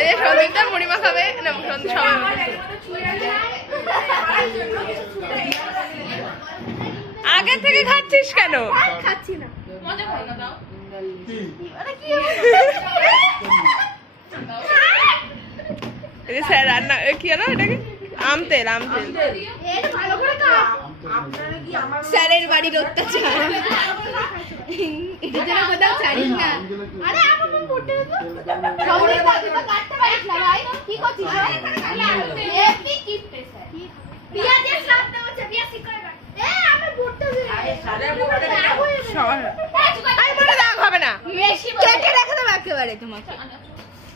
এই যে সন্দীপটা মুড়ি মাখাবে না সন্দীপ সবাই আগে থেকে খাচ্ছিস কেন? খাচ্ছি না, মজা করো না দাও। এই যে স্যার রান্না কি হলো এটাকে? আম তেল স্যারের বাড়ির অত্যাচার এটা যেন কোথাও ছাড়িস না। আরে আমার পড়তে হতো সৌরভ দাদু তো কাটতে পারিস না ভাই, কি করছিস? এপি কি প্রেসার পিয়াজের সাথে হচ্ছে পিয়াজ ঠিক করে কাট। আমার পড়তে হবে। আরে সারা পড়তে আই মনে দাগ হবে না, কেটে রেখে দেব একেবারে তোমাকে।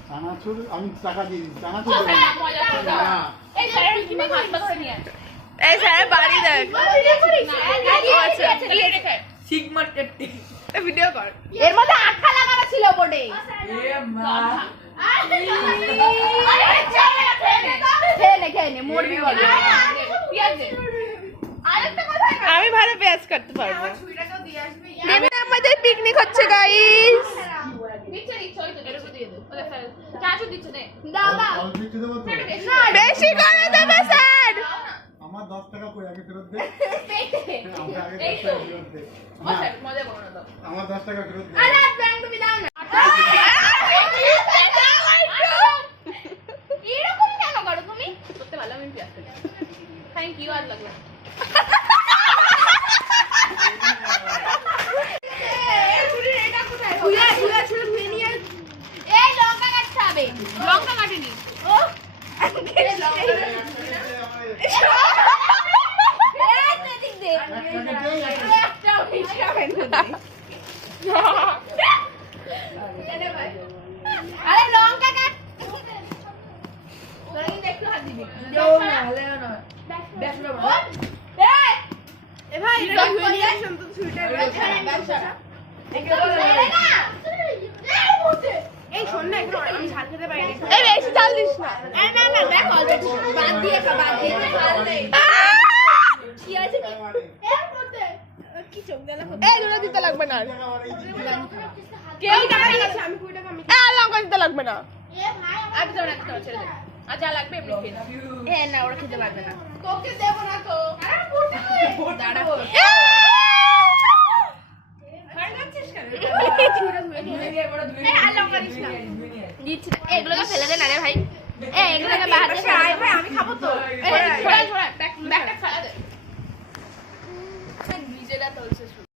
চানাচুর আমি টাকা দিয়ে দিচ্ছি, চানাচুর এই স্যারের বাড়ি দেখ। ভিডিও কর। এর মধ্যে আঠা লাগানো ছিল বোর্ডে। খেয়ে নে মরবি বলে। আমি ভালো পেঁয়াজ কাটতে পারবো। আমাদের পিকনিক হচ্ছে গাইস। বেশি করে দেবে স্যার। আমার 10 টাকা কই আগে ফেরত দে। আমার 10 টাকা ফেরত দে। আরে ব্যাংক তুমি দাও না। এরকম কেন করো তুমি? করতে ভালো আমি পেঁয়াজ কাটি। থ্যাংক ইউ আর লাগবে। এই লঙ্কা কাটতে হবে। লঙ্কা কাটিনি। ও আরে লঙ্কা কাট। একটু হাত দিবি। এ ভাই এটা ধুয়ে নিয়ে আসুন তো সুইটার। এই শোন না একটু আমি ঝাল খেতে পারি না। এই বেশি ঝাল দিস না। না দেখ অলরেডি বাদ দিয়ে ঝাল নেই। কি আছে এর মধ্যে কি চোখ জ্বালা হচ্ছে? এই দুটো দিতে লাগবে না। কেউ টাকা দিয়েছে আমি 20 টাকা আমি। লঙ্কা দিতে লাগবে না। এ ভাই আর দিতে না ছেড়ে দে। আর যা লাগবে এমনি খেয়ে নাও। না ওরা খেতে পারবে না। তোকে দেব না তো। আরে পড়তে দাঁড়া। এগুলোকে ফেলে দে না রে ভাই। এগুলোকে বাহার আমি খাবো তো। ছোড়া ব্যাগটা খাওয়া দে।